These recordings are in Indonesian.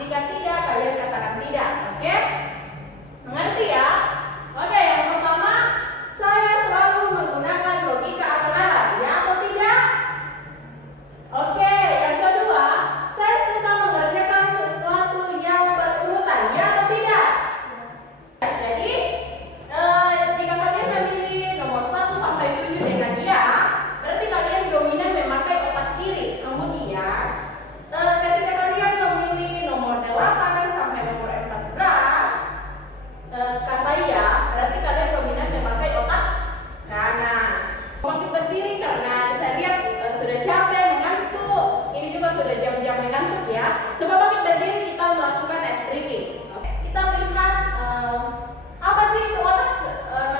Jika tidak, kalian katakan tidak. Oke? Mengerti ya? Oke, yang pertama, saya selalu menggunakan logika atau nalar, ya atau tidak? Oke, yang kedua, saya suka mengerjakan sesuatu yang berurutan, ya atau tidak? Jadi, jika kalian memilih nomor 1 sampai 7 dengan ya, berarti kalian dominan memakai otak kiri. Kemudian, ketika kalian memilih nomor 8 sampai nomor 14, kata ya, berarti kalian dominan memakai otak kanan. Makin berdiri karena saya lihat sudah capek, mengantuk. Ini juga sudah jam-jam mengantuk ya. Sebelum makin berdiri kita melakukan stretching. Kita lihat apa sih itu otak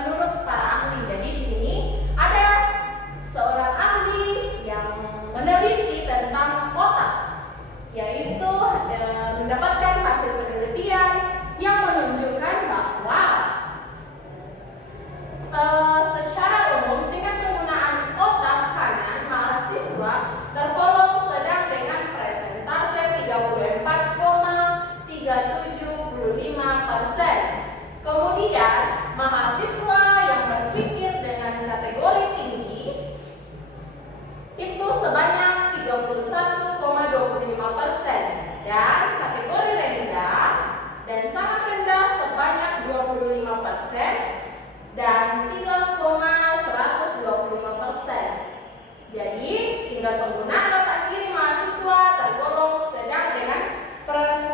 menurut para ahli. Jadi di sini ada seorang ahli yang meneliti tentang otak, yaitu mendapatkan hasil penelitian yang menunjukkan bahwa secara umum tingkat penggunaan otak kanan mahasiswa tergolong sedang dengan persentase 34,375%. Kemudian mahasiswa yang berpikir dengan kategori tinggi itu sebanyak 31,25% dan kategori rendah dan sangat rendah sebanyak 25% dan 3,125%. Jadi tingkat penggunaan otak kiri mahasiswa tergolong sedang dengan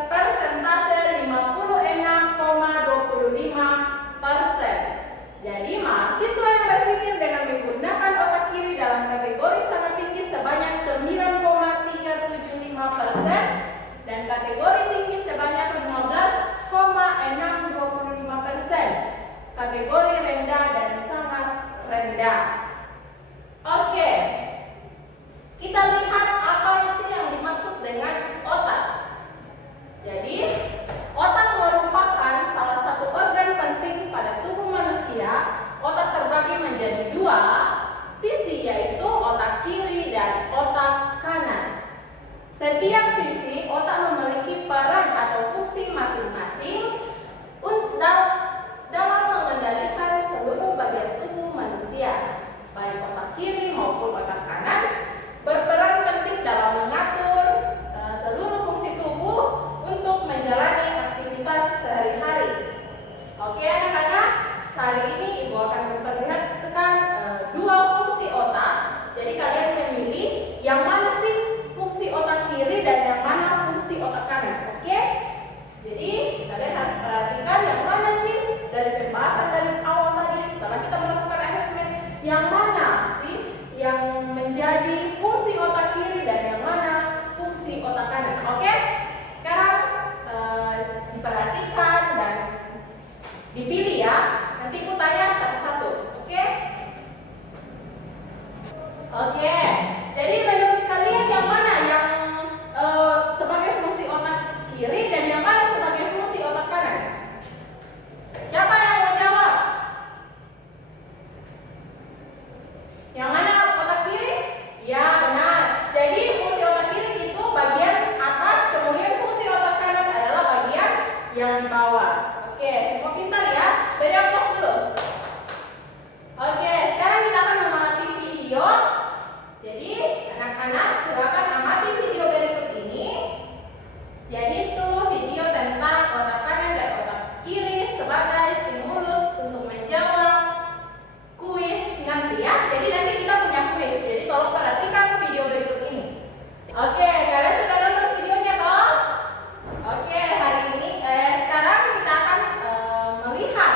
persentase 56,25%. Jadi mahasiswa yang berpikir dengan menggunakan otak kiri dalam kategori sangat tinggi sebanyak 9,375% dan kategori tinggi sebanyak 15,625%. Kategori rendah dan sangat rendah. Oke, kita lihat apa sih yang dimaksud dengan otak. Jadi, otak merupakan salah satu organ penting pada tubuh manusia. Otak terbagi menjadi dua sisi, yaitu otak kiri dan otak kanan. Setiap sisi otak memiliki peran atau fungsi masing-masing dalam mengendalikan seluruh bagian tubuh manusia. Baik otak kiri maupun otak kanan berperan penting dalam mengatur seluruh fungsi tubuh untuk menjalani aktivitas sehari-hari. Oke anak-anak, hari ini Ibu akan memperlihatkan dua fungsi otak. Jadi kalian memilih yang mana sih fungsi otak kiri dan yang mana fungsi otak kanan. Oke? Jadi kalian harus perhatikan yang mana sih dari pembahasan dari awal tadi setelah kita melakukan assessment, yang mana sih yang menjadi fungsi otak kiri dan yang mana fungsi otak kanan. Oke? Sekarang diperhatikan dan dipilih ya. Nanti Ibu tanya satu-satu. Oke? Oke. Jadi menurut kalian yang mana yang sebagai fungsi otak kiri dan yang mana sebagai fungsi otak kanan? Siapa yang mau jawab? Yang mana otak kiri? Ya benar. Jadi fungsi otak kiri itu bagian atas, kemudian fungsi otak kanan adalah bagian yang di bawah. Oke, semua pintar ya. Beri aplaus dulu. Oke, sekarang kita akan mengamati video. Jadi anak-anak silakan amati video berikut ini, yaitu video tentang otak kanan dan otak kiri sebagai stimulus untuk menjawab kuis nanti ya. Jadi nanti kita punya kuis. Jadi tolong perhatikan video berikut ini. Oke, kalian sudah nonton videonya toh? Oke, hari ini sekarang kita akan melihat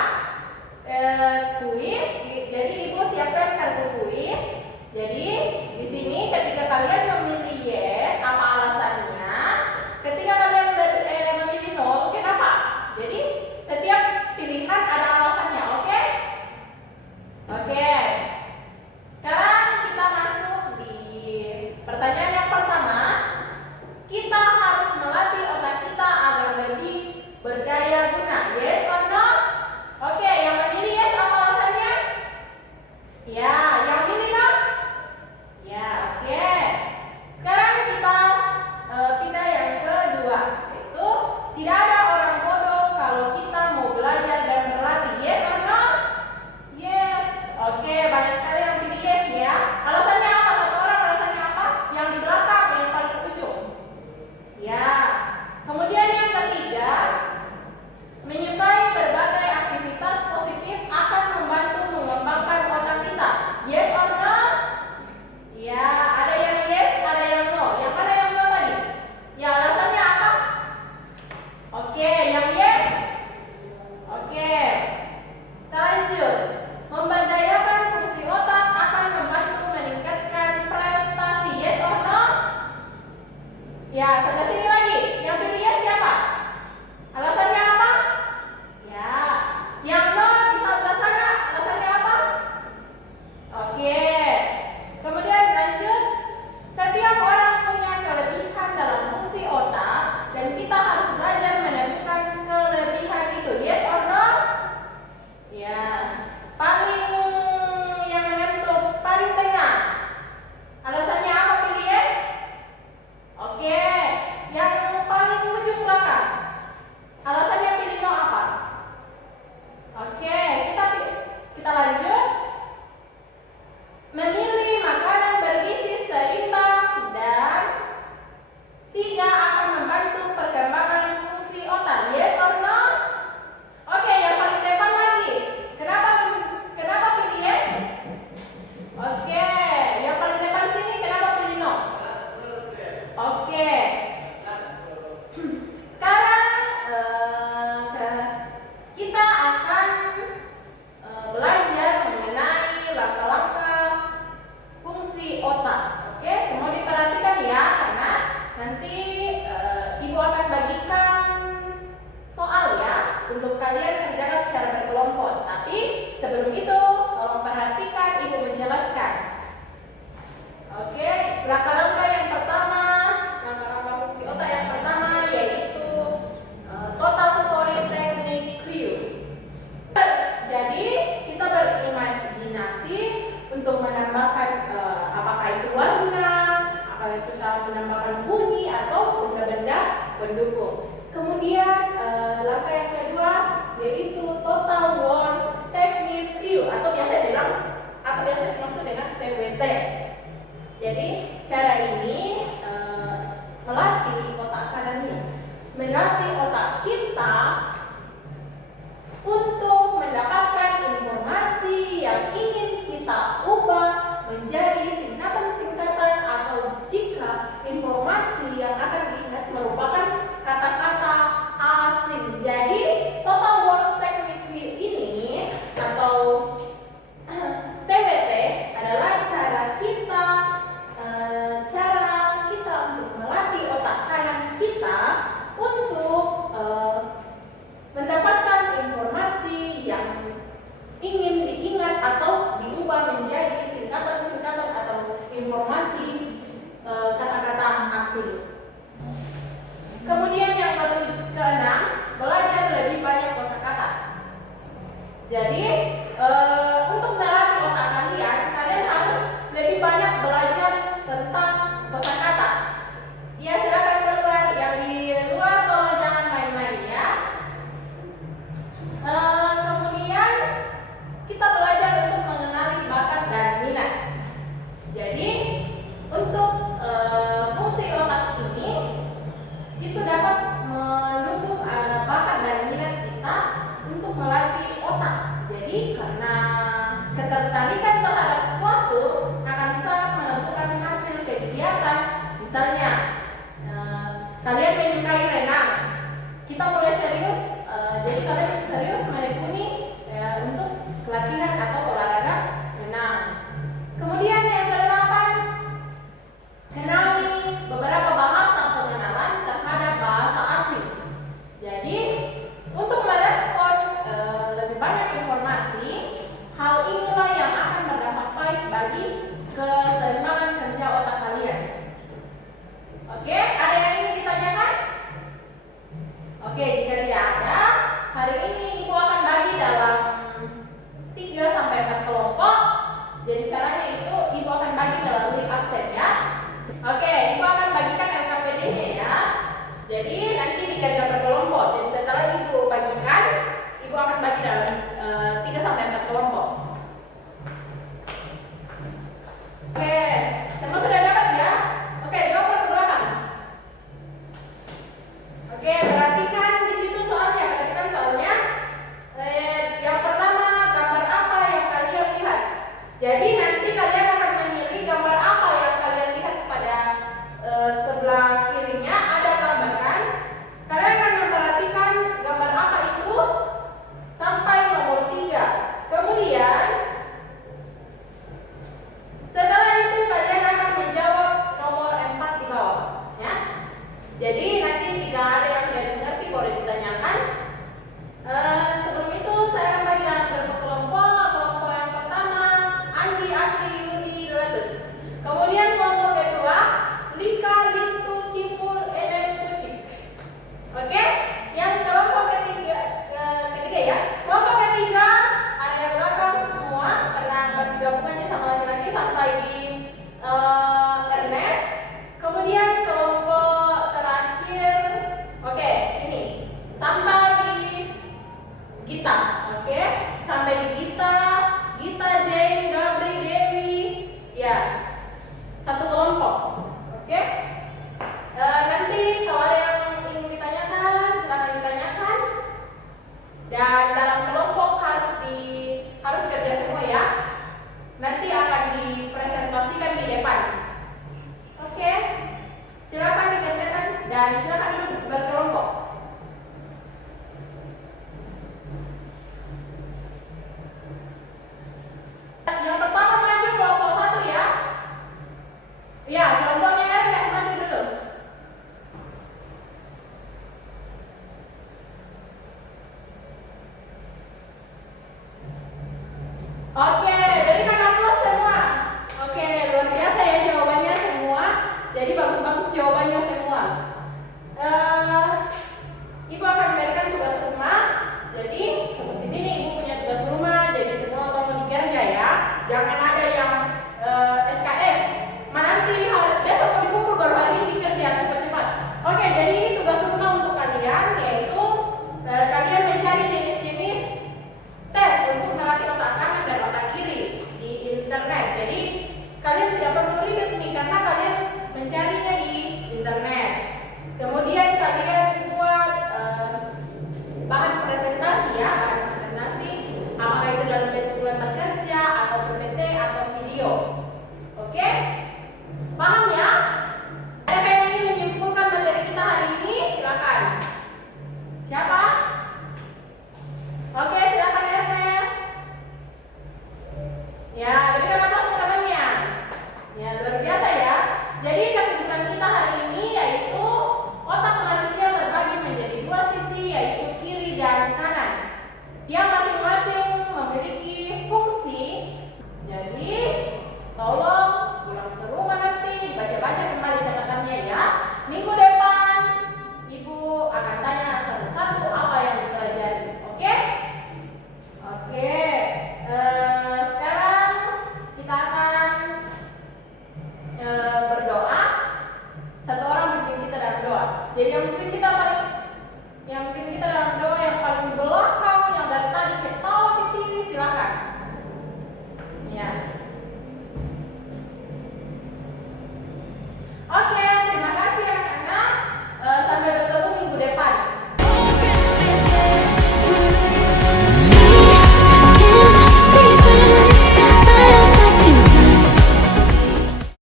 Oke, yang yes? Oke. Kita lanjut. Memberdayakan fungsi otak akan membantu meningkatkan prestasi. Yes or no? Ya, sebelah sini lagi. Yang pilih yes siapa? Alasannya apa? Ya. Yang no di sebelah sana. Alasannya apa? Oke. Kemudian lanjut. Setiap orang punya kelebihan dalam fungsi otak dan kita harus belajar menemukan kelebihan itu. Yes or no? Ya. Paling yang menentu paling tengah. Alasannya apa pilih yes? Oke. Yang paling ujung belakang. Alasannya pilih no apa? Oke, kita lanjut. Memilih makanan bergizi seimbang dan 3 akan membantu perkembangan fungsi otak. Yes or no? Oke, yang paling depan lagi. Kenapa pilih yes? Oke, yang paling depan sini kenapa pilih no? Oke. Sekarang kita akan belajar mengenai langkah-langkah fungsi otak. Oke, semua diperhatikan ya, karena nanti ibu akan bagikan soal ya untuk kalian kerjakan secara berkelompok. Tapi sebelum itu, tolong perhatikan ibu menjelaskan. Oke, langkah-langkah yang pertama, langkah-langkah fungsi otak yang pertama yaitu total story technique cue. Jadi kita berimajinasi untuk menambahkan apakah itu warna, apakah itu cara menambahkan bunyi atau benda-benda pendukung. Kemudian langkah yang kedua yaitu total word technique cue atau biasa dimaksud dengan TWT. Jadi cara ini melatih otak kanannya